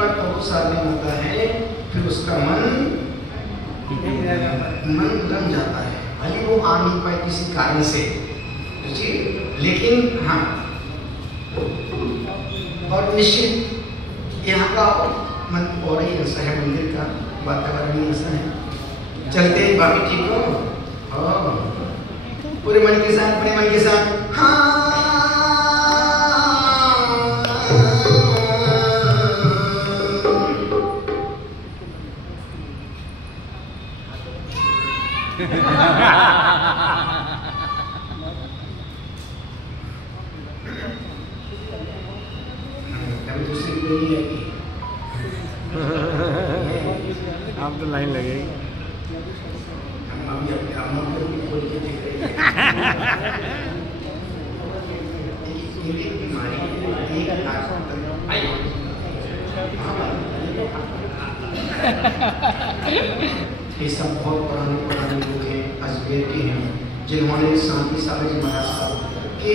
बार तो साधन होता है, फिर उसका मन लग जाता है, भले वो आ नहीं पाए किसी कारण से जी, लेकिन हाँ। और निश्चित यहाँ का मन और ही ऐसा है, मंदिर का वातावरण ही ऐसा है। चलते हैं बाकी, ठीक हो? हाँ, पूरे मन के साथ, पूरे मन के साथ हाँ। कभी दूसरी कोई नहीं आएगी, आप तो लाइन लगेगी। हम भी अपने आप को भी खोल के देख रहे हैं। एक बीमारी एक आई, ये सब बहुत पुराने लोग हैं, अजमेर के हैं, जिन्होंने शांति सागर जी महाराज साहब के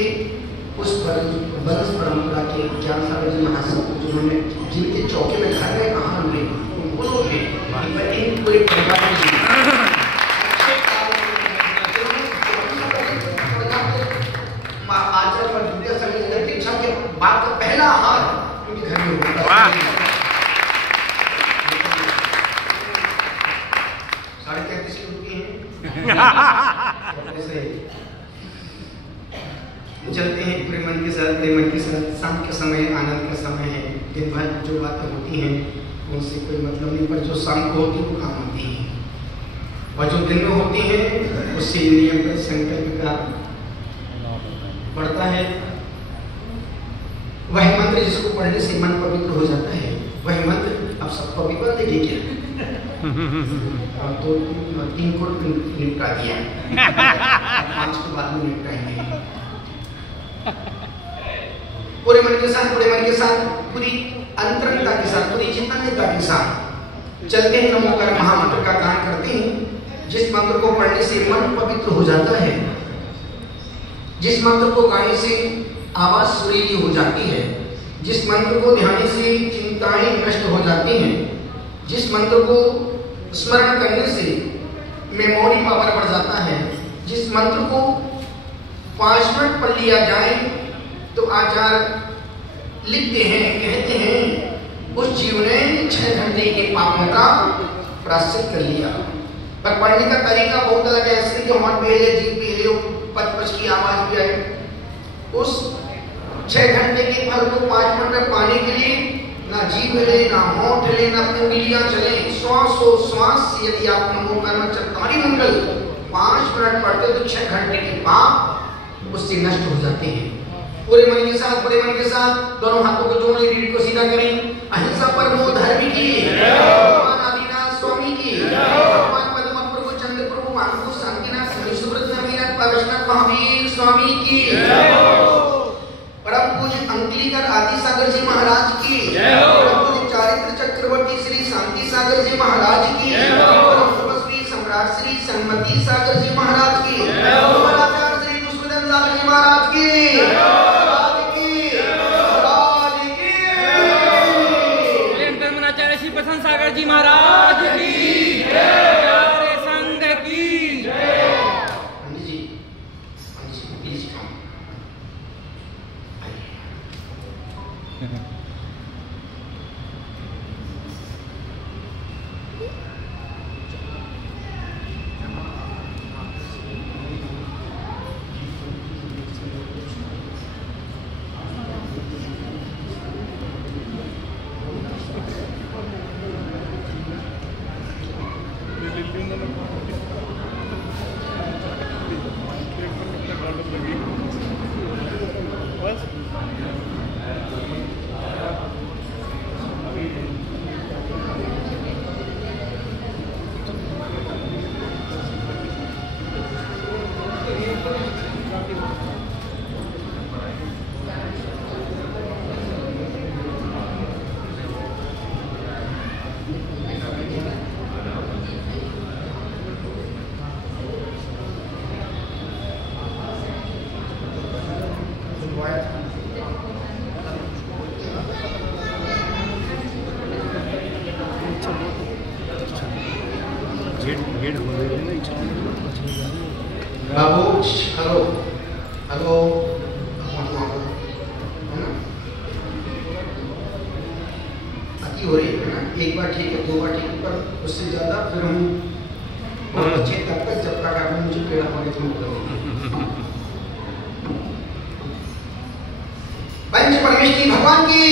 उस वंश परंपरा के ज्ञान सागर जी महाराज साहब जिन्होंने जिनके चौके में घर में कहाँ हुए वो लोग हैं, इन पूरे परिवार में आचार्य और विद्या समिति दीक्षा के बाद का पहला हाथ उनके घर में होता है। 33.5 किलो की हैं। चलते हैं पूरे मन के साथ, पूरे मन के साथ। शाम के समय आनंद का समय है, दिन भर जो बातें होती हैं उनसे कोई मतलब नहीं, पर जो शाम को होती है वो काम होती है, और जो दिन में होती है उससे नियम संकल्प का बढ़ता है। वह मंत्र जिसको पढ़ने से मन पवित्र हो जाता है, वह मंत्र अब सबको अभी पढ़ देंगे क्या? अब तो 3 को निपटा दिया, 5 के बाद में निपटाएंगे। पूरे मन के साथ, पूरे मन के साथ, पूरी अंतरंगता के साथ, पूरी चेतनता के साथ चलते हैं। नमो कर महामंत्र का गान करते हैं, जिस मंत्र को पढ़ने से मन पवित्र हो जाता है, जिस मंत्र को गाने से आवाज सुरीली हो जाती है, जिस मंत्र को ध्यान से चिंताएं नष्ट हो जाती हैं, जिस मंत्र को स्मरण करने से मेमोरी पावर बढ़ जाता है, जिस मंत्र को 5 मिनट पढ़ लिया जाए तो आचार्य लिखते हैं, कहते हैं उस जीव ने 6 घंटे के पापों का प्रायश्चित कर लिया। पर पढ़ने का तरीका बहुत अलग है, ऐसे कि हमारे पहले जीव पहले पच की आवाज भी आई। उस 6 घंटे के फल को 5 मिनट में पाने के लिए ना जीभ हिले, ना होंठ हिले, ना उंगलियां चले, श्वास यदि आप नमो कर्म चत्वारी मंगल 5 मिनट पढ़ते तो 6 घंटे के पाप उससे नष्ट हो जाते हैं। पूरे मन के साथ, पूरे मन के साथ दोनों हाथों को जोड़ लीड को सीधा करें। अहिंसा परमो धर्म की, भगवान आदिनाथ स्वामी की, भगवान पद्म प्रभु चंद्र प्रभु मानव शांतिनाथ सुब्रत नवीनाथ वैष्णव महावीर स्वामी की, परम पूज्य अंकलीकर आदि सागर जी महाराज की, परम पूज्य चारित्र चक्रवर्ती श्री शांति सागर जी महाराज की, परम तपस्वी सम्राट श्री सन्मति सागर जी महाराज की, आचार्य श्री पुष्पदन सागर जी महाराज की, श्री प्रसन्न सागर जी महाराज की, प्यारे संघ की जय। गेट खोल देंगे ना। बाबू हेलो हेलो है ना, अति हो रही है ना, एक बार ठीक है, दो बार ठीक है, पर उससे ज्यादा फिर हम बचे तब तक जब तक आपने मुझे पेड़ा मांगे तुम करोगे। पंच परमेश्वरी भगवान की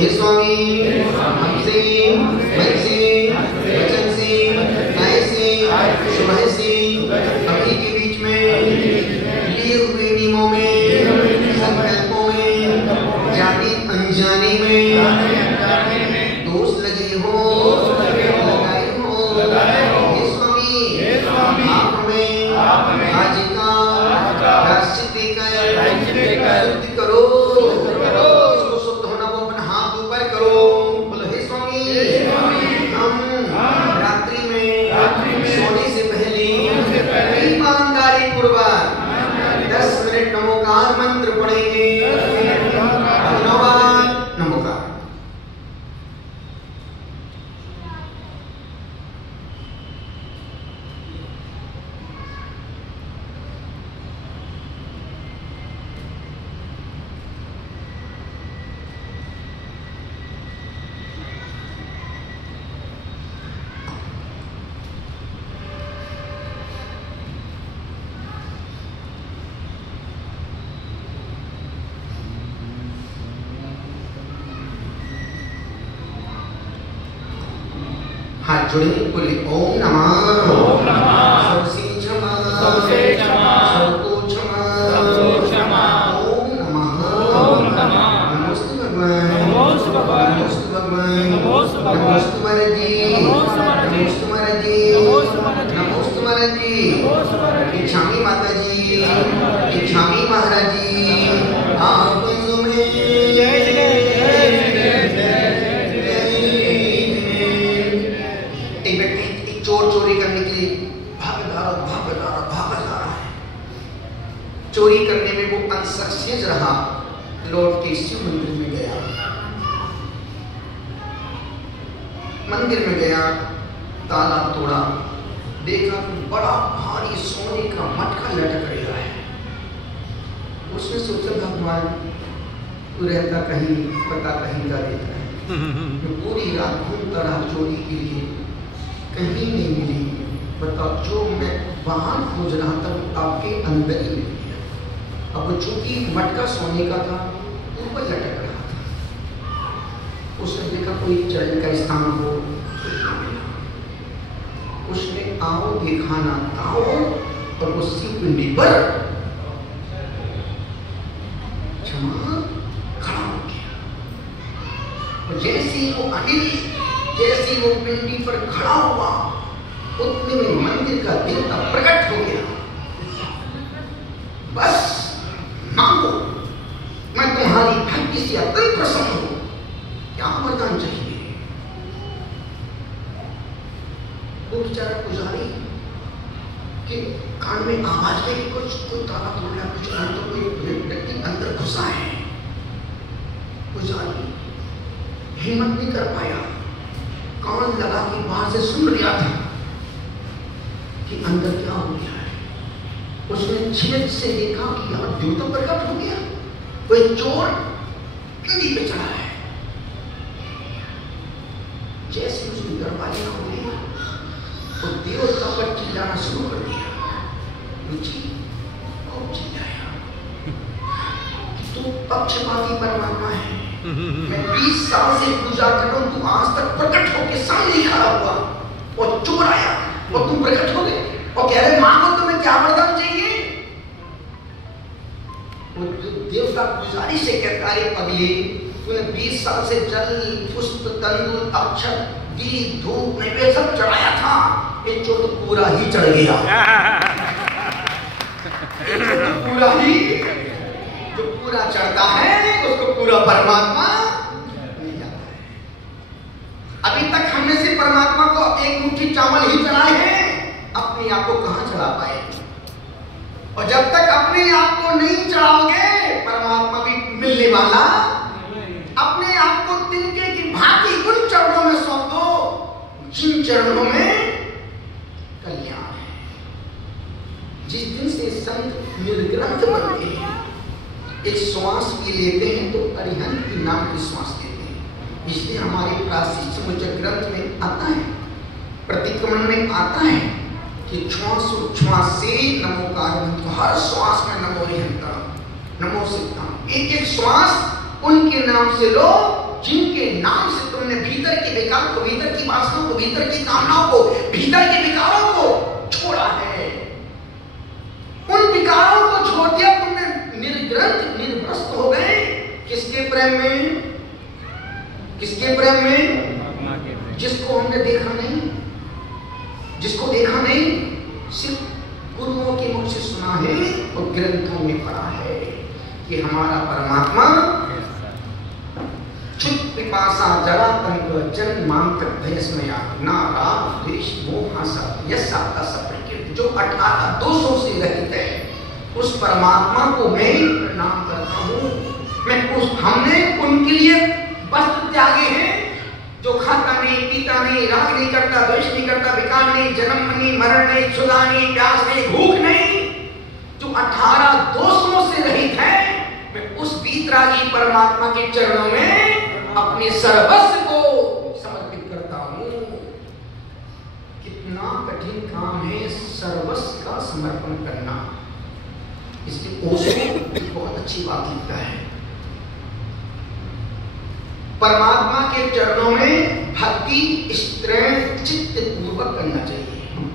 हे स्वामी हमसे मन से वचन से काय से सुबह से अभी के बीच में लिए हुए नियमों में संकल्पों में जाने अनजाने में दोष लगे हो लगाए हो हे स्वामी आप हमें आज का प्रायश्चित देकर शुद्ध करो। इसको शुद्ध होना को अपना हाथ ऊपर करो। बोलो हे स्वामी हम रात्रि में सोने से पहले ईमानदारी पूर्वक 10 मिनट नमोकार मंत्र पढ़ेंगे। धन्यवाद। नमोकार। हाथ जोड़े बोले ओम नमः सबसे क्षमा सबको क्षमा ओम नमः नमोस्तु भगवान नमोस्तु भगवान नमोस्तु महाराज जी नमोस्तु महाराज जी इच्छामी माता जी इच्छामी महाराज जी आप में चोरी करने के लिए भाग जा रहा है। चोरी करने में वो अनसक्सेस रहा। लौट के शिव मंदिर में गया। मंदिर में गया, ताला तोड़ा, देखा बड़ा भारी सोने का मटका लटक रहा है। उसने सोचा भगवान तू रहता कहीं पता कहीं का देता है। पूरी रात घूमता रहा चोरी के लिए, कहीं नहीं मिली। बताओ जो मैं वाहन खोज रहा था आपके अंदर ही मिल गया। अब चूंकि मटका सोने का था ऊपर लटक रहा था। उसने देखा कोई चरण का स्थान हो, उसने आओ देखा ना आओ और वो शिव पिंडी पर क्षमा खड़ा हो गया। और जैसे वो अनिल जैसे वो पिंडी पर खड़ा हुआ उतने में मंदिर का देवता प्रकट हो गया। बस मांगो, मैं तुम्हारी भक्ति से अत्यंत प्रसन्न हूं। क्या वरदान चाहिए? वो बेचारा पुजारी के कान में आवाज है कि कुछ कोई ताला तोड़ रहा, कुछ अंदर कोई व्यक्ति अंदर घुसा है। पुजारी हिम्मत नहीं कर पाया, कान लगा के बाहर से सुन लिया था कि अंदर क्या हो गया है। उसने छेद से देखा कि यहाँ देवता प्रकट हो गया। कोई चोर पिंडी पे चढ़ा है। जैसे उसने दरवाजा खोले तो देवता पर चिल्लाना शुरू कर दिया। रुचि खूब चिल्लाया कि तू पक्षपाती परमात्मा है। मैं 20 साल से पूजा कर रहा हूं, तू आज तक प्रकट होके सामने खड़ा हुआ और चोर आया और तुम प्रकट हो गए और कह रहे मांगो तुम्हें क्या वरदान चाहिए? वो देवता पुजारी से कहता है पगली तूने 20 साल से जल पुष्प तंदूर अक्षत दीप धूप नैवेद्य सब चढ़ाया था, ये चोर तो पूरा ही चढ़ गया। पूरा ही जो पूरा चढ़ता है उसको पूरा परमात्मा मिल जाता है। अभी तक हमने से परमात्मा को एक मुट्ठी चावल ही चढ़ाए हैं, अपने आप को कहां चढ़ा पाए? और जब तक अपने आप को नहीं चढ़ाओगे परमात्मा भी मिलने वाला। अपने आप को तिनके की भांति उन चरणों में सौंप दो जिन चरणों में कल्याण है। जिस दिन से संत निर्ग्रंथ बनते हैं, एक श्वास भी लेते हैं तो अरिहंत के नाम की श्वास लेते हैं। इसलिए हमारे प्राचीन मुझे ग्रंथ में आता है, प्रतिक्रमण में आता है कि श्वास से नमोकार मंत्र, हर श्वास में नमो अरिहंता नमो सिद्धांत, एक एक श्वास उनके नाम से लो जिनके नाम से तुमने भीतर के विकार को, भीतर की वासनाओं को, भीतर की कामनाओं को, भीतर के विकारों को छोड़ा है, उन विकारों को छोड़ दिया, तुमने निर्ग्रंथ निर्भ्रष्ट हो गए। किसके प्रेम में? किसके प्रेम में? जिसको हमने देखा नहीं, जिसको देखा नहीं, सिर्फ गुरुओं के मुख से सुना है और ग्रंथों में पढ़ा है कि हमारा परमात्मा क्षुद्र पिपासा जरा तंग जन्मांतर भयस्मया नारा द्वेष मोह आशा यसा तसा प्रकृति, जो 18 दोषों से रहित है, उस परमात्मा को मैं प्रणाम करता हूँ। हमने उनके लिए वस्त्र त्यागे हैं, जो खाता नहीं, पीता नहीं, राग नहीं करता, द्वेष नहीं करता, विकार नहीं, जन्म नहीं, मरण नहीं, क्षुधा नहीं, प्यास नहीं, भूख नहीं, जो 18 दोषों से रहित है, मैं उस वीतरागी परमात्मा के चरणों में अपने सर्वस्व को समर्पित करता हूँ। कितना कठिन काम है सर्वस्व का समर्पण करना। इसलिए ओशो बहुत अच्छी बात लिखता है, परमात्मा के चरणों में भक्ति स्त्रीण चित्त पूर्वक करना चाहिए।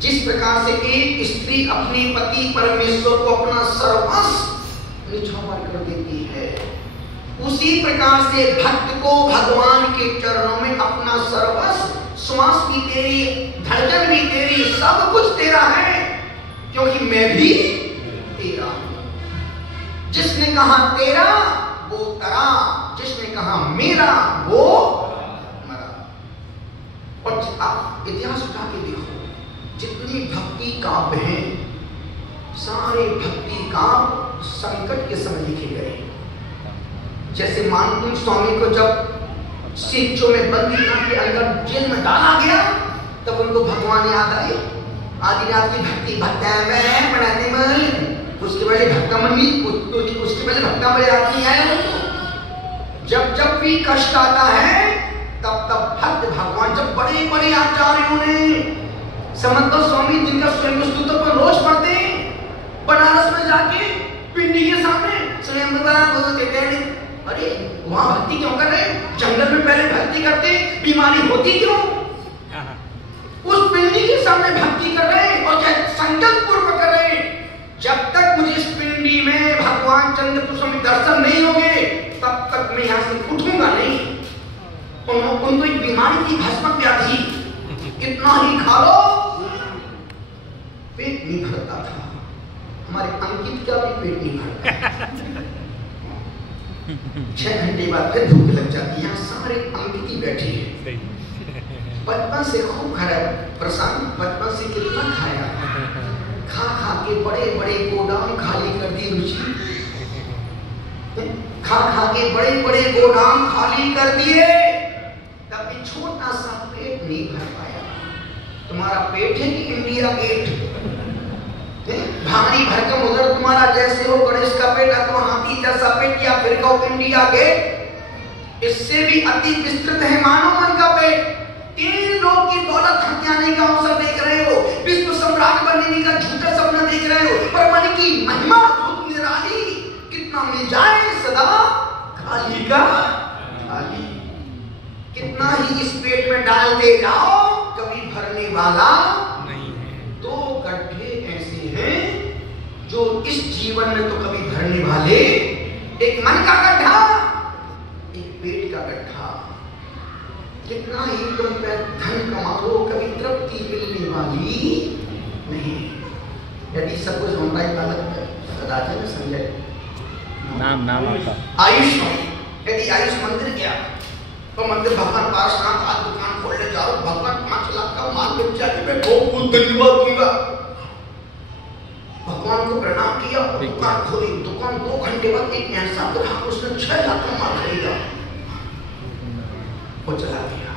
जिस प्रकार से एक स्त्री अपने पति परमेश्वर को अपना सर्वस्व निछावर कर देती है, उसी प्रकार से भक्त को भगवान के चरणों में अपना सर्वस्व, श्वास भी तेरी, धड़कन भी तेरी, सब कुछ तेरा है, क्योंकि मैं भी तेरा हूं। जिसने कहा तेरा वो तरा, जिसने कहा मेरा वो मरा। और आप इतिहास उठा के देखो, जितनी भक्ति काव्य हैं, सारे भक्ति काव्य संकट के समय लिखे गए। जैसे मानकुंज स्वामी को जब सिंचों में बंदी के अंदर जेल में डाला गया, तब उनको भगवान याद आए। आदिनाथ की भक्ति भक्ता में बनाने में, उसके पहले भक्ता मनी, उसके पहले भक्ता बड़े आदमी आए उनको। जब जब भी कष्ट आता है, तब तब भक्त भगवान, जब बड़े बड़े आचार्यों ने, समंत स्वामी जिनका स्वयं स्तुति पर रोज पढ़ते, बनारस में जाके पिंडी के सामने स्वयं कहते हैं, अरे वहां भक्ति क्यों कर रहे? जंगल में पहले भक्ति करते, बीमारी होती क्यों? उस पिंडी के सामने भक्ति कर रहे और संकल्प पूर्वक कर रहे, जब तक मुझे इस पिंडी में भगवान चंद्र स्वामी दर्शन नहीं होंगे, तब तक मैं यहाँ से उठूंगा नहीं। उनको एक बीमारी थी, भस्मक व्याधि, कितना ही खा लो पेट नहीं भरता था। हमारे अंकित का भी पेट नहीं भरता। 6 घंटे बाद फिर भूख लग जाती है। यहाँ सारे अंकित ही बैठे हैं, बचपन से खूब खाया, प्रशांत बचपन से कितना खाया, खा खा के बड़े बड़े गोदाम खाली कर दी रुचि, खा खा के बड़े बड़े गोदाम खाली कर दिए, तब भी छोटा सा पेट नहीं भर पाया। तुम्हारा पेट है कि इंडिया गेट? भारी भरकम उधर तुम्हारा जैसे हो गणेश का पेट, अथवा हाथी जैसा पेट, या फिर कहो इंडिया गेट, इससे भी अति विस्तृत है मानव मन का पेट। 3 लोग की दौलत हथियाने का अवसर देख रहे हो, विश्व सम्राट बनने का झूठा सपना देख रहे हो, पर मन की महिमा बहुत निराली, कितना मिल जाए सदा खाली का खाली। कितना ही इस पेट में डालते जाओ, कभी भरने वाला नहीं है। 2 गड्ढे ऐसे हैं जो इस जीवन में तो कभी भरने वाले, एक मन का गड्ढा, एक पेट का गड्ढा। कितना ही तुम पे धन कमा लो, कभी तृप्ति मिलने वाली नहीं। यदि सब कुछ होता है अलग संजय नाम आता आयुष, यदि आयुष मंदिर गया तो मंदिर भगवान पार्श्वनाथ आज दुकान खोलने जाओ, भगवान 5 लाख का माल बेच जाके मैं बहुत धन्यवाद दूंगा। भगवान को प्रणाम किया, दुकान खोली, दुकान 2 घंटे बाद एक ऐसा ग्राहक उसने 6 लाख का माल खरीदा, वो चला गया।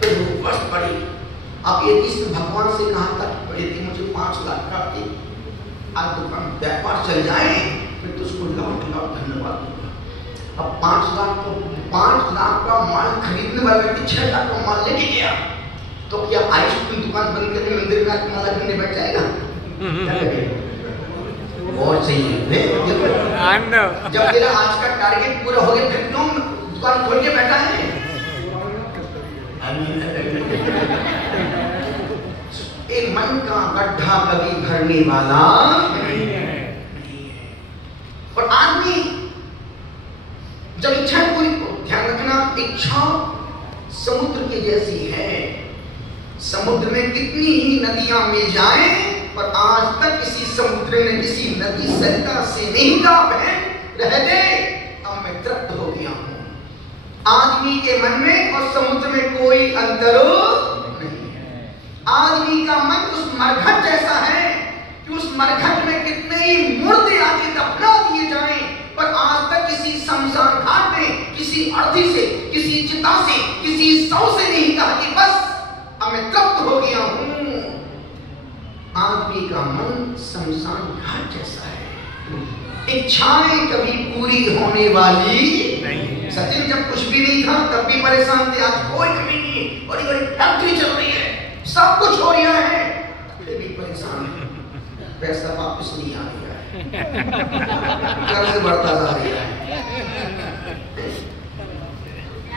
फिर वो बस पड़ी। अब यदि इसने भगवान से कहा था कि यदि मुझे 5 लाख का आज दुकान व्यापार चल जाए, फिर तो उसको लाख धन्यवाद दूंगा। अब 5 लाख का माल खरीदने वाला व्यक्ति 6 लाख का माल लेके गया, तो क्या आयुष की दुकान बंद करके मंदिर में माला खरीदने बैठ जाएगा? और चाहिए जब तेरा आज का टारगेट पूरा हो गया फिर तुम दुकान खोल के बैठा है। एक मन का गड्ढा कभी भरने वाला नहीं है। और आदमी जब इच्छा पूरी, ध्यान रखना, इच्छा समुद्र के जैसी है। समुद्र में कितनी ही नदियां मिल जाएं, पर आज तक किसी समुद्र ने किसी नदी सरिता से नहीं कहा बहन रह दे, अब मैं तृप्त हो गया हूं। आदमी के मन में और समुद्र में कोई अंतर नहीं है। आदमी का मन उस मरघट जैसा है कि उस मरघट में कितने ही मुर्दे आके दफना दिए जाएं, पर आज तक किसी शमशान घाट में किसी अर्थी से, किसी चिता से, किसी सौ से नहीं कहा कि बस अब मैं तृप्त हो गया हूं। आदमी का मन शमशान घाट जैसा है। इच्छाएं कभी पूरी होने वाली नहीं। सचिन जब कुछ भी नहीं था तब भी परेशान थे, आज कोई कमी नहीं, बड़ी बड़ी फैक्ट्री चल रही है, सब कुछ हो रहा है, फिर भी परेशान है। पैसा वापस नहीं आ रहा है, कर्ज बढ़ता जा रहा है।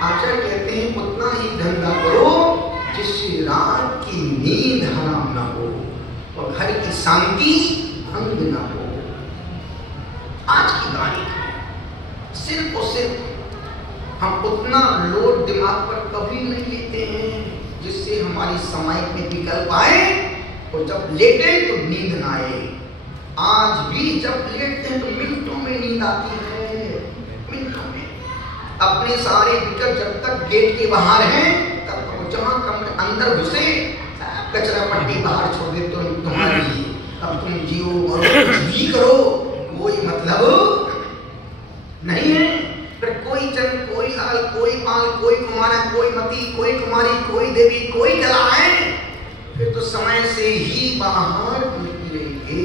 आचार्य कहते हैं उतना ही धंधा करो जिससे रात की नींद हराम ना हो और घर की शांति भंग ना हो। आज की तारीख सिर्फ और सिर्फ हम उतना लोड दिमाग पर कभी नहीं लेते हैं जिससे हमारी सामायिक में विकल्प आए और जब लेटे तो नींद ना आए। आज भी जब लेटते हैं तो मिनटों में नींद आती है, मिनटों में। अपने सारे विकल्प जब तक गेट के बाहर हैं तब तक जहां कमरे अंदर घुसे कचरा पट्टी बाहर छोड़ दे तो तुम्हारी, अब तुम जियो और कुछ भी करो कोई मतलब नहीं है। फिर कोई चंद, कोई लाल, कोई पाल, कोई कुमारा, कोई मती, कोई कुमारी, कोई देवी, कोई कला है, फिर तो समय से ही बाहर निकलेंगे।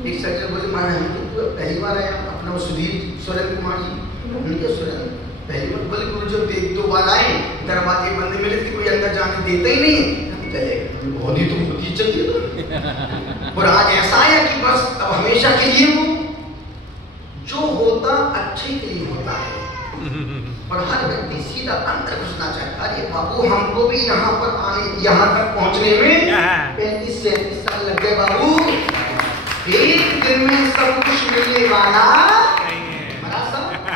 एक सज्जन बोले माना हम तो पहली बार आया, अपना वो सुधीर सोलन कुमार जी उनके सोलन पहली बार बोले गुरु जब एक दो बार आए दरवाजे बंद मिले थे, कोई अंदर जाने देता ही नहीं, बहुत ही तुम होती चलती है। और आज ऐसा आया कि बस अब हमेशा के लिए वो जो होता अच्छे के लिए होता है। और हर व्यक्ति सीधा अंदर घुसना चाहता है। अरे बाबू हमको भी यहाँ पर आने, यहाँ तक पहुँचने में 35-37 साल लग गए बाबू। एक दिन में सब कुछ मिलने वाला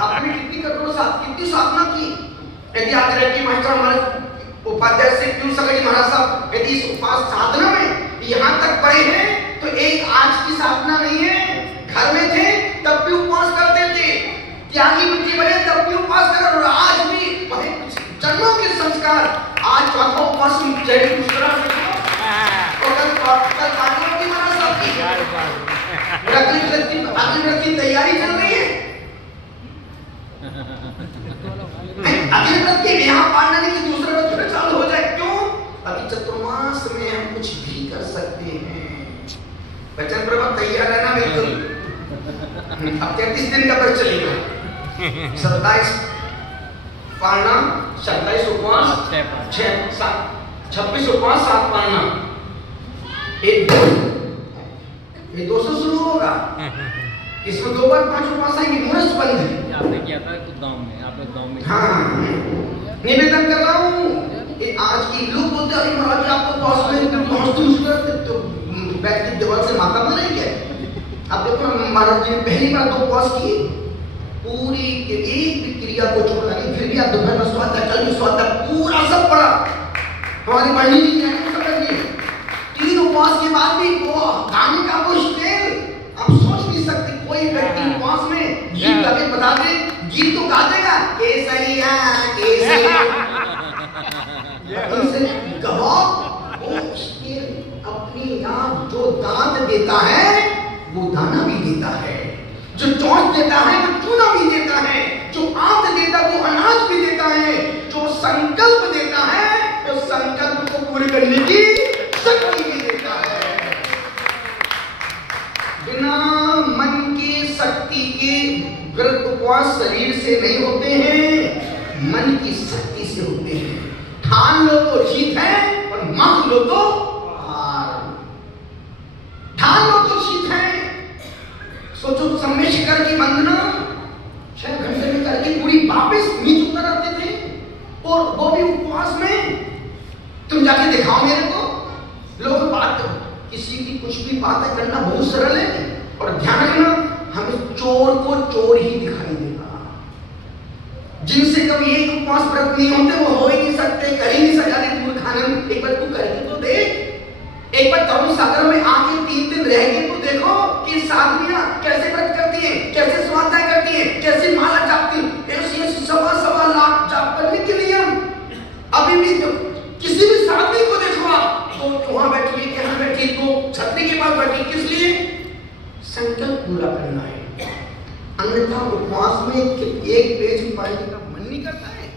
आपने कितनी करोड़ कितनी साधना की। यदि आप की मास्टर हमारे उपाध्याय से क्यों सकते महाराज साहब, यदि इस उपास साधना में यहाँ तक पढ़े हैं तो एक आज की साधना नहीं है। घर में थे तब भी उपवास करते थे, त्यागी बुद्धि बने तब भी उपवास कर, और आज भी जन्मों के संस्कार। आज चौथा उपवास जैन मुस्कुरा और कल पांचवा की महाराज साहब की अगली व्रत की तैयारी चल रही है। अगले व्रत के यहाँ पालना नहीं कि दूसरे व्रत फिर चालू हो जाए। क्यों? अभी चतुर्मास में हम कुछ भी कर सकते हैं। वचन प्रभा तैयार रहना बिल्कुल। अब 33 दिन का व्रत चलेगा, 27 पालना, 27 उपवास, 26 उपवास, 7 पालना, ये 200 शुरू होगा। इसमें 2 बार 5 उपवास आएंगे। मुहूर्त बंद है। आपने किया था कुछ गांव में, आप लोग गांव में। हाँ, निवेदन कर रहा हूँ। आज की लोग बोलते हैं महाराज आपको उपवास में पहुँचते मुश्किल तो बैठ के देवाल से माता बन रही है। अब देखो महाराज जी ने पहली बार 2 उपवास किए, पूरी एक भी क्रिया को छोड़ा नहीं, फिर भी आप दोपहर में स्वाद था, कल भी स्वाद था, पूरा सब पड़ा। हमारी बहनी जी ने 3 उपवास के बाद भी वो गाने का वो स्टेल आप सोच नहीं सकते। कोई व्यक्ति उपवास में गीत गा के बता दे, गीत तो गा देगा, केसरिया केसरिया वो अपनी आप जो दांत देता है वो दाना भी देता है, जो चोंच देता है वो चूना भी देता है, जो आंत देता है वो अनाज भी देता है, जो संकल्प देता है वो संकल्प को पूरे करने की शक्ति भी देता है। बिना मन की शक्ति के व्रत उपवास शरीर से नहीं होते हैं, मन की शक्ति से होते हैं। ठान लो तो जीत है और मान लो तो हार। ठान लो तो जीत है। सोचो समय शिखर की वंदना 6 घंटे में करके पूरी वापस नीचे उतर आते थे, और वो भी उपवास में। तुम जाके दिखाओ मेरे को। लोग बात किसी की कुछ भी बातें करना बहुत सरल है, और ध्यान रखना हमें चोर को चोर ही दिखाई देगा। जिनसे कभी एक उपवास व्रत नहीं होते वो हो ही नहीं सकते, कर ही नहीं सकते। मूर्ख खानन एक बार तू करके तो देख, एक बार तरुण सागर में आके 3 दिन रह के तो देखो कि साधनियां कैसे व्रत करती हैं, कैसे स्वाध्याय करती हैं, कैसे माला जापती हैं। ऐसी 1.25 लाख जाप करने के नियम अभी भी किसी भी साधनी को देखो आप, तो वहां बैठी है, यहाँ बैठी, तो छतरी के पास बैठी, किस लिए? संकल्प पूरा करना है। अन्यथा उपवास में एक पेज पढ़ने का मन नहीं करता है,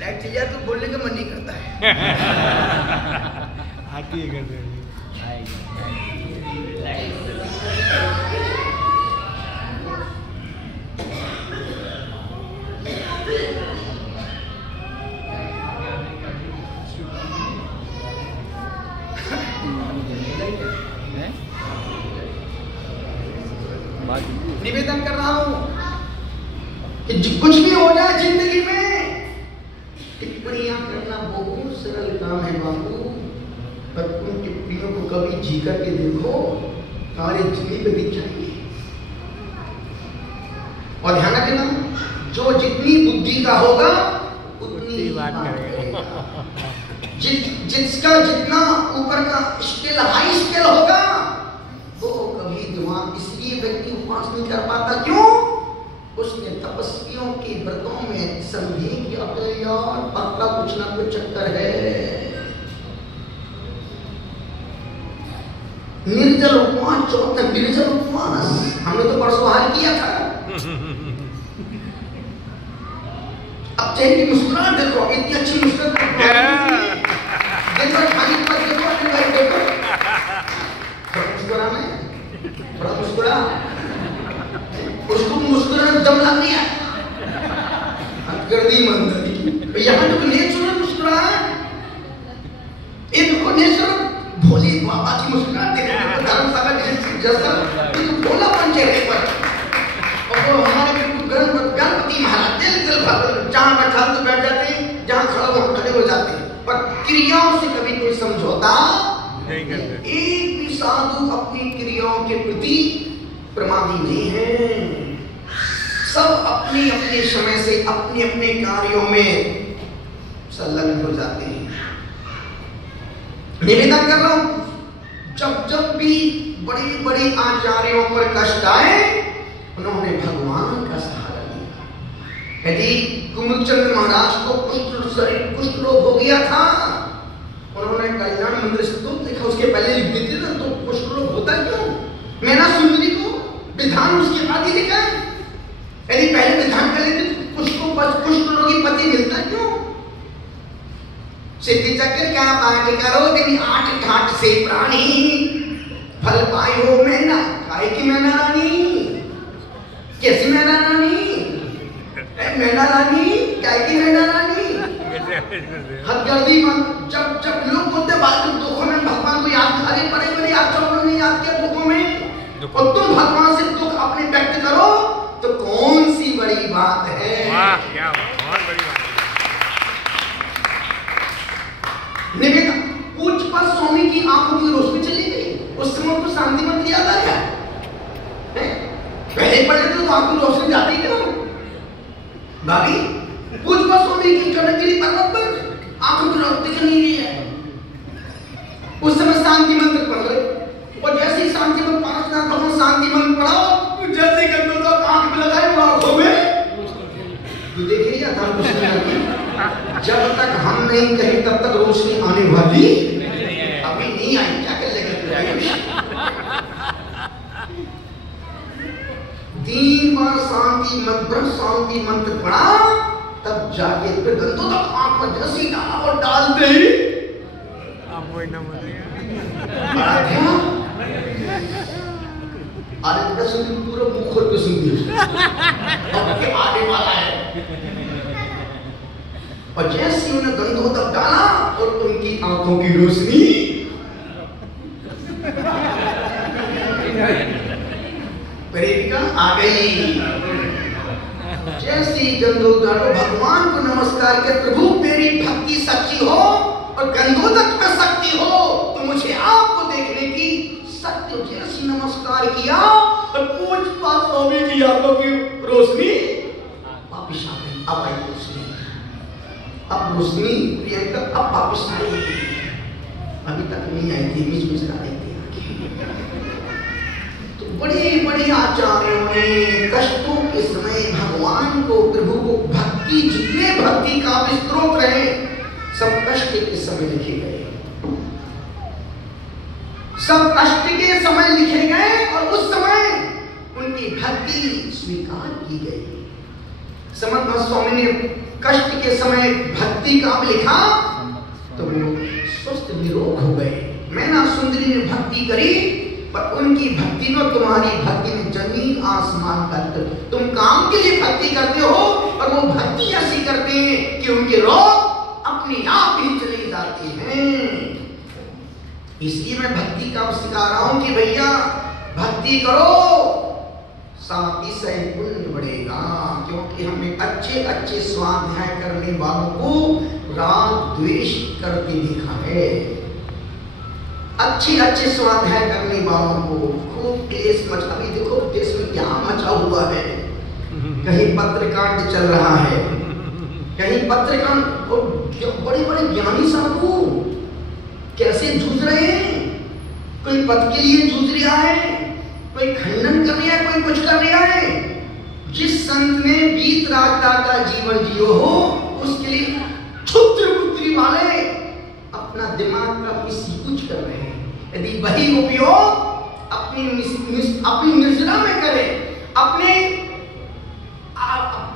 लाइट चल जाए तो बोलने का मन नहीं करता है। आती है करते हैं। निवेदन कर रहा हूं कि कुछ भी हो जाए जिंदगी में, टिप्पणियां करना बहुत सरल काम है बाबू, पर उन टिप्पणियों को कभी जी करके देखो, कार्य जिंदगी पे दिख जाएंगे। और ध्यान रखना, जो जितनी बुद्धि का होगा उतनी बात करेगा। जिसका जितना ऊपर का स्केल हाई स्केल होगा वो कभी दिमाग, इसलिए व्यक्ति उपवास नहीं कर पाता। क्यों? उसने तपस्वियों के व्रतों में समझे कि अब यार पक्का कुछ ना कुछ चक्कर है। निर्जल उपवास, चौथा निर्जल उपवास हमने तो परसों हाल किया था। अब चेहरे की मुस्कुराहट देखो, इतनी अच्छी मुस्कुराहट दिन भर खाली पर देखो, मुस्कुराना है, बड़ा मुस्कुरा, उसको मुस्कुराना दम लग गया, गर्दी मंदी। यहाँ तो नेचुरल मुस्कुराहट, इनको नेचुरल भोले बाबा की मुस्कुराहट देखो, धर्मशाला जैसा ये तो भोलापन चेहरे पर। और वो हमारे गणपति महाराज दिल भर जहाँ बैठा तो बैठ जाते हैं, जहाँ खड़ा हो खड़े हो जाते हैं, पर क्रियाओं से कभी कोई समझौता नहीं करते। एक भी साधु अपनी क्रियाओं के प्रति प्रमादी नहीं है। सब अपने अपने समय से अपने अपने कार्यों में संलग्न हो जाते हैं। निवेदन कर रहा हूं, जब भी बड़े बड़े आचार्यों पर कष्ट आए, उन्होंने भगवान का सहारा लिया। यदि कुमुदचंद्र महाराज को कुष्ठ रोग हो गया था, उन्होंने कल्याण मंदिर से तो देखा, उसके पहले लिख देते ना, तो कुष्ठ रोग होता क्यों? मैना सुंदरी को विधान उसके बाद ही लिखा है। यदि पहले विधान कर लेते तो कुष्ठ रोगी पति मिलता क्यों? सिद्धि चक्र क्या पाठ करो दिन 8 घाट से प्राणी, फल पायो मैना, काय की मैना रानी, कैसी मैना रानी, मैना रानी, काय की मैना रानी। हदगर्दी मत। जब लोग बोलते बात दुखों में भगवान को याद, अरे बड़े बड़े आचार्यों ने याद किया दुखों में, और तुम भगवान से दुख अपने व्यक्त करो तो कौन सी बड़ी बात है? वाह, क्या बहुत बड़ी बात है। निवेदन, पूज्यपाद स्वामी की आंखों की रोशनी चली गई, उस समय उनको शांति मंत्र याद आ गया। पहले पढ़ लेते तो आंखों की रोशनी जाती क्यों? भाभी, पूज्यपाद स्वामी की कनकगिरी पर्वत पर आंखों की रोशनी दिख नहीं रही है। उस समय शांति मंत्र पढ़ रहे, और जैसे ही शांति मंत्र पांचनाथ भगवान शांति मंत्र पढ़ाओ, जैसे करते तो आंख में लगाए वो आंखों में तो देखिए जब तक हम नहीं कहें तब तक रोशनी आने वाली अभी नहीं आई। क्या कर लेंगे? 3 बार शांति मंत्र पढ़ा, तब जाके फिर दंतों तक आंख में जैसी डाला और डालते ही आप वही ना अरे सुन पूरा मुख खोल के सुन दिया, अब के आने वाला है। और जैसे उन्हें गंधों तक डाला और उनकी आंखों की रोशनी प्रेमिका आ गई। जैसी गंधोदर भगवान को नमस्कार कर, प्रभु मेरी भक्ति सच्ची हो और गंधोदक में शक्ति हो तो मुझे आपको देखने की सत्य। जैसी नमस्कार किया और पूछता स्वामी की आंखों की रोशनी वापिस आ गई। अब आई रोशनी, अब रोशनी प्रियंका अब वापिस आई। अभी तक नहीं आई थी, मिच मिच रही थी। तो बड़े बड़े आचार्यों ने कष्टों के समय भगवान को, प्रभु को भक्ति, जितने भक्ति का स्त्रोत रहे सब कष्ट के समय लिखे गए, सब कष्ट के समय लिखे गए और उस समय उनकी भक्ति स्वीकार की गई। समर्थ स्वामी ने कष्ट के समय भक्ति का लिखा तो वो स्वस्थ निरोग हो गए। मैना सुंदरी ने भक्ति करी पर उनकी भक्ति में, तुम्हारी भक्ति में जमीन आसमान का अंतर। तुम काम के लिए भक्ति करते हो और वो भक्ति ऐसी करते हैं कि उनके रोग अपने आप ही चले जाते हैं। इसलिए मैं भक्ति का सिखा रहा हूं कि भैया भक्ति करो, सातिशय पुण्य बढ़ेगा। क्योंकि हमने अच्छे अच्छे स्वाध्याय करने वालों को राग द्वेष करके देखा है। अच्छे अच्छे स्वाध्याय करने वालों को खूब क्लेश मचा। अभी देखो देश में क्या मचा हुआ है, कहीं पत्रकांड चल रहा है, कहीं पत्रकांड, और बड़े बड़े ज्ञानी साधु कैसे जूझ रहे हैं। कोई पद के लिए जूझ रहा है, कोई खंडन कर रहा है, कोई कुछ कर रहा है। जिस संत ने बीत रास्ता का जीवन जियो हो उसके लिए क्षुद्र बुद्धि वाले अपना दिमाग का किसी कुछ कर रहे हैं। यदि वही उपयोग अपनी निर्जरा में करें, अपने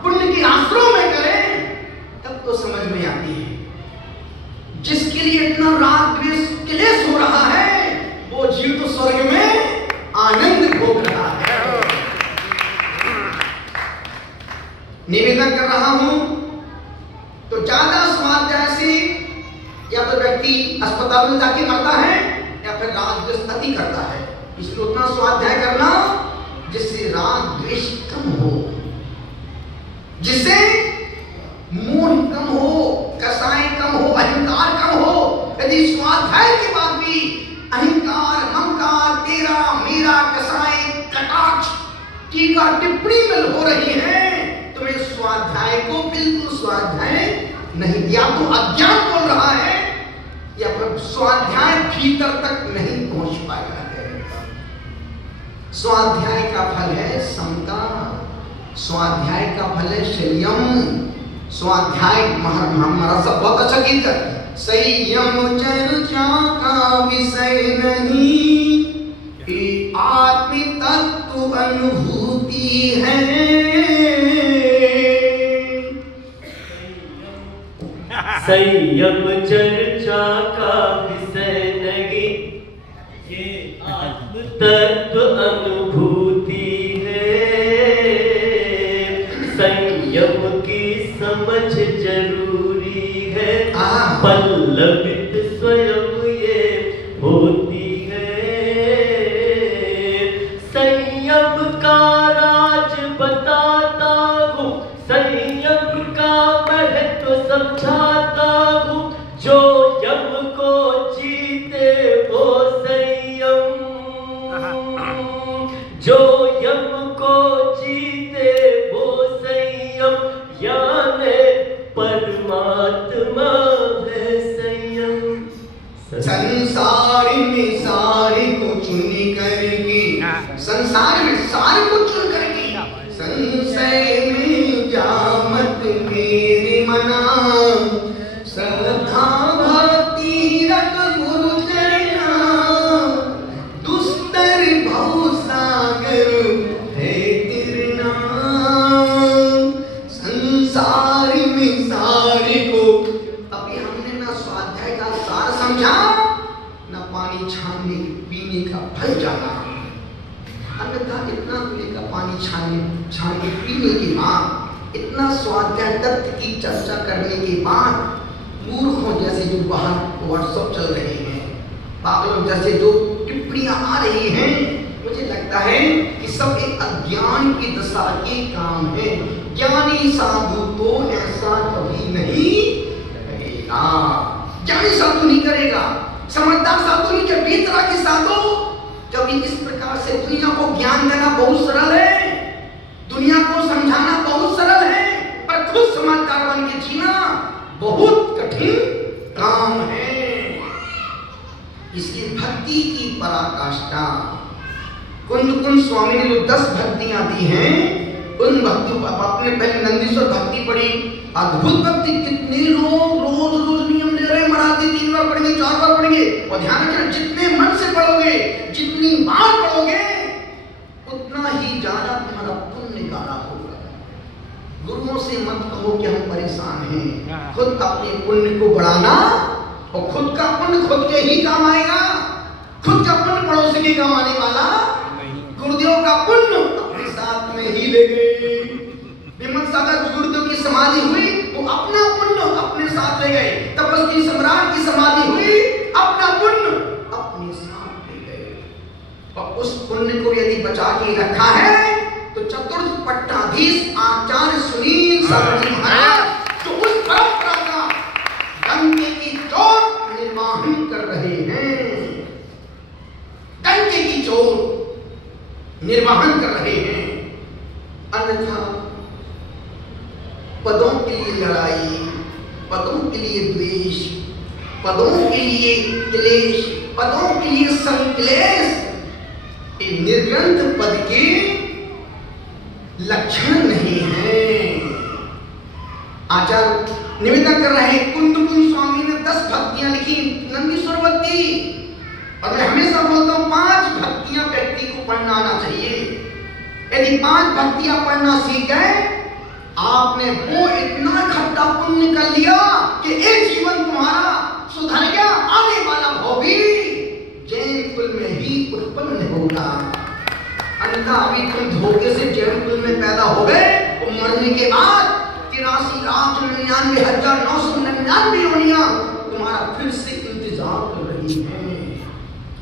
पुण्य के आश्रम में करें, तब तो समझ में आती है। जिसके लिए इतना राग द्वेष क्लेश हो रहा है वो जीव तो स्वर्ग में आनंद भोग रहा है। निवेदन कर रहा हूं तो ज्यादा स्वाध्याय से या तो व्यक्ति अस्पताल में जाके मरता है या फिर राग द्वेष अति करता है। इसलिए उतना स्वाध्याय करना जिससे राग द्वेष कम हो, जिससे मोह कम हो, कसाई कम हो, अहंकार कम हो। यदि स्वाध्याय के बाद भी अहंकार, ममकार, तेरा मेरा, कसाई, कटाक्ष, टीका टिप्पणी में हो रही है, तुम्हें स्वाध्याय को बिल्कुल स्वाध्याय नहीं, या तो अज्ञान बोल रहा है या फिर स्वाध्याय भीतर तक नहीं पहुंच पाया है। स्वाध्याय का फल है समता, स्वाध्याय का फल है संयम। स्वाध्याय हमारा सब बहुत अच्छा गीत है। संयम चर्चा का विषय नहीं, आत्म तत्व अनुभूति है। संयम चर्चा का विषय नहीं, ये आत्म तत्व अनुभूति है। संयम की समझ जरूरी है, पल्लवित स्वयं ये होती है। संयम का राज बताता हूँ, संयम का महत्व समझाता हूँ। जो यम को जीते वो संयम, जो यम को जीते वो संयम, यानी परमात्मा है संयम। संसार में सारे को चुन करके, संसार में सारे को चुन करके, संशय में जामत मेरे मना। श्रद्धा भक्ति रख गुरु चरना, दुस्तर भव सागर है तिरना। संसार में सारे को, अभी हमने ना स्वाध्याय का सार समझा, ना पानी छानने पीने का फल जाना। अन्यथा इतना पीने का पानी छानने पीने के बाद, इतना स्वाध्याय तत्व की चर्चा करने के बाद, मूर्खों जैसे जो बाहर व्हाट्सएप चल रहे हैं, पागलों जैसे जो टिप्पणियां आ रही हैं, मुझे लगता है कि सब एक अज्ञान की दशा के काम है। ज्ञानी साधु तो ऐसा कभी नहीं करेगा, ज्ञानी साधु नहीं करेगा, समझदार साधु नहीं, क्या बेतरा के साधु। कभी इस प्रकार से दुनिया को ज्ञान देना बहुत सरल है, दुनिया को समझाना बहुत सरल है, पर खुद समझदार बन के जीना बहुत कठिन काम है। इसलिए भक्ति की पराकाष्ठा, कुंद कुंद स्वामी ने जो 10 भक्तियां दी हैं, उन भक्तियों पर आपने पहले नंदीश्वर भक्ति पढ़ी, अद्भुत भक्ति। कितने लोग रोज रोज नियम ले रहे हैं, महाराज 3 बार पढ़ेंगे, 4 बार पढ़ेंगे। और ध्यान रखना, जितने मन से पढ़ोगे, जितनी बार पढ़ोगे, उतना ही ज्यादा तुम्हारा पुण्य गाढ़ा होगा। गुरुओं से मत कहो कि हम परेशान हैं, खुद अपने पुण्य को बढ़ाना, और खुद का पुण्य खुद के ही काम आएगा। खुद का पुण्य पड़ोसी के काम आने वाला, गुरुदेव का पुण्य अपने साथ में ही ले गए। विमल सागर गुरुदेव की समाधि हुई, वो अपना पुण्य अपने साथ ले गए। तपस्वी सम्राट की समाधि हुई, अपना पुण्य अपने साथ ले गए। और उस पुण्य को यदि बचा के रखा है, तो चतुर्थ पट्टाधीश आचार्य सुनील साहब जी महाराज जो उस परंपरा का डंके की चोट निर्वाहन कर रहे हैं, डंके की चोट निर्वाहन कर रहे हैं। अन्यथा पदों के लिए लड़ाई, पदों के लिए द्वेष, पदों के लिए क्लेश, पदों के लिए संक्लेश, ये निर्ग्रंथ पद के लक्षण नहीं है। आचार्य निवेदन कर रहे हैं, कुंद कुंद स्वामी ने 10 भक्तियां लिखी, नंदीश्वर भक्ति। और मैं हमेशा बोलता हूं 5 भक्तियां व्यक्ति को पढ़ना आना चाहिए। यदि 5 भक्तियां पढ़ना सीख गए, आपने वो इतना इकट्ठा पुण्य कर लिया कि एक जीवन तुम्हारा सुधर गया, आने वाला भाव भी जैन कुल में ही उत्पन्न होगा। अन्यथा अभी तुम धोखे से जैन कुल में पैदा हो गए, और मरने के बाद 83,99,999 योनियां तुम्हारा फिर से इंतजार कर रही है।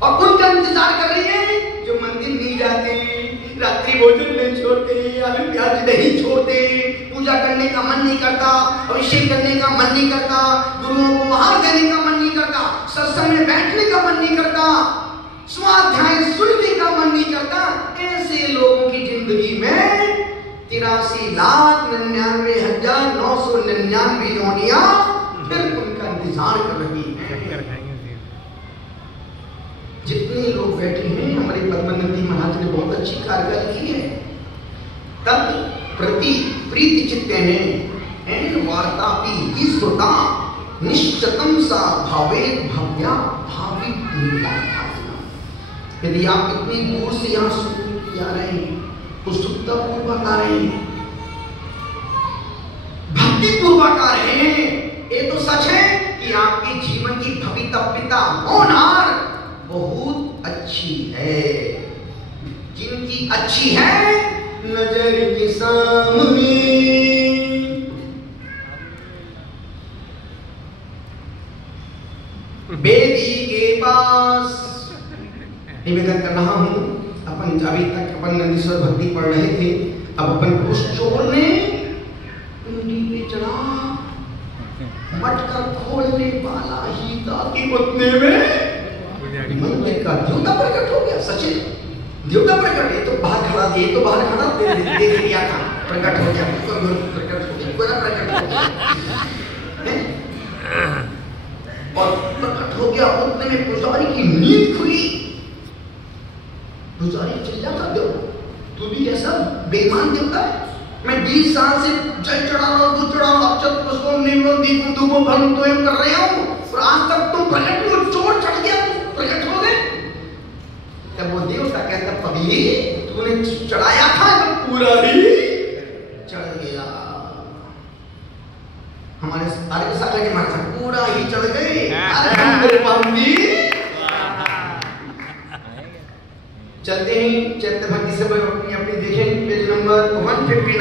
और उनका इंतजार कर रही है जो मंदिर नहीं जाते, रात्रि भोजन नहीं छोड़ते, आलू प्याज नहीं छोड़ते, पूजा करने का मन नहीं करता, अभिषेक करने का मन नहीं करता, गुरुओं को वहां देने का मन नहीं करता, सत्संग में बैठने का मन नहीं करता, स्वाध्याय सुनने का मन नहीं करता। ऐसे लोगों की जिंदगी में 83,99,999 योनियां फिर उनका इंतजार कर रही है। जितने लोग बैठे हैं, हमारे पद्मानंदी महाराज ने बहुत अच्छी कार्य की है। तब प्रति प्रीति चित्तेने एन वार्तापि ही श्रुता निश्चतम सा भावेत भव्या भावी निवाता। यदि आप इतनी दूर से यहाँ सुनने के लिए आ रहे हैं, तो सुत्ता पूर्वक आ रहे हैं, भक्ति पूर्वक आ रहे हैं। ये तो सच है कि आपके जीवन की भवितव्यता होनहार बहुत अच्छी है। जिनकी अच्छी है नजर के सामने, बेदी के पास। निवेदन कर रहा हूं, अपन अभी तक अपन नंदीश्वर भक्ति पढ़ रहे थे, अब अपन को उस चोर ने कुंडी पे चढ़ा मटका खोलने वाला ही ताकि उतने में मंदिर का देवता प्रकट हो गया। सचिन देवता प्रकट, ये तो बाहर खड़ा, ये तो बाहर खड़ा देख लिया था, प्रकट हो गया, प्रकट हो गया, पूरा प्रकट हो गया। और प्रकट हो गया, उतने में पुजारी की नींद खुली। पुजारी चिल्ला था, देव तू भी ऐसा बेईमान देवता है? मैं 20 साल से जल चढ़ा रहा हूँ, दूध चढ़ा रहा हूँ, अक्षत पुष्पों नीमों दीपों धूपों फलों तो एवं कर रहा हूँ, और आज तक तुम प्रकट हो, चोर चढ़ गया, प्रकट हो गए। तब वो देवता कहता, पगली तूने चढ़ाया था तो पूरा ही चढ़ गया। हमारे आर्य सागर के महाराज पूरा ही चढ़ गए। चलते हैं चैत्य भक्ति से अपनी अपनी देखें पेज नंबर 159।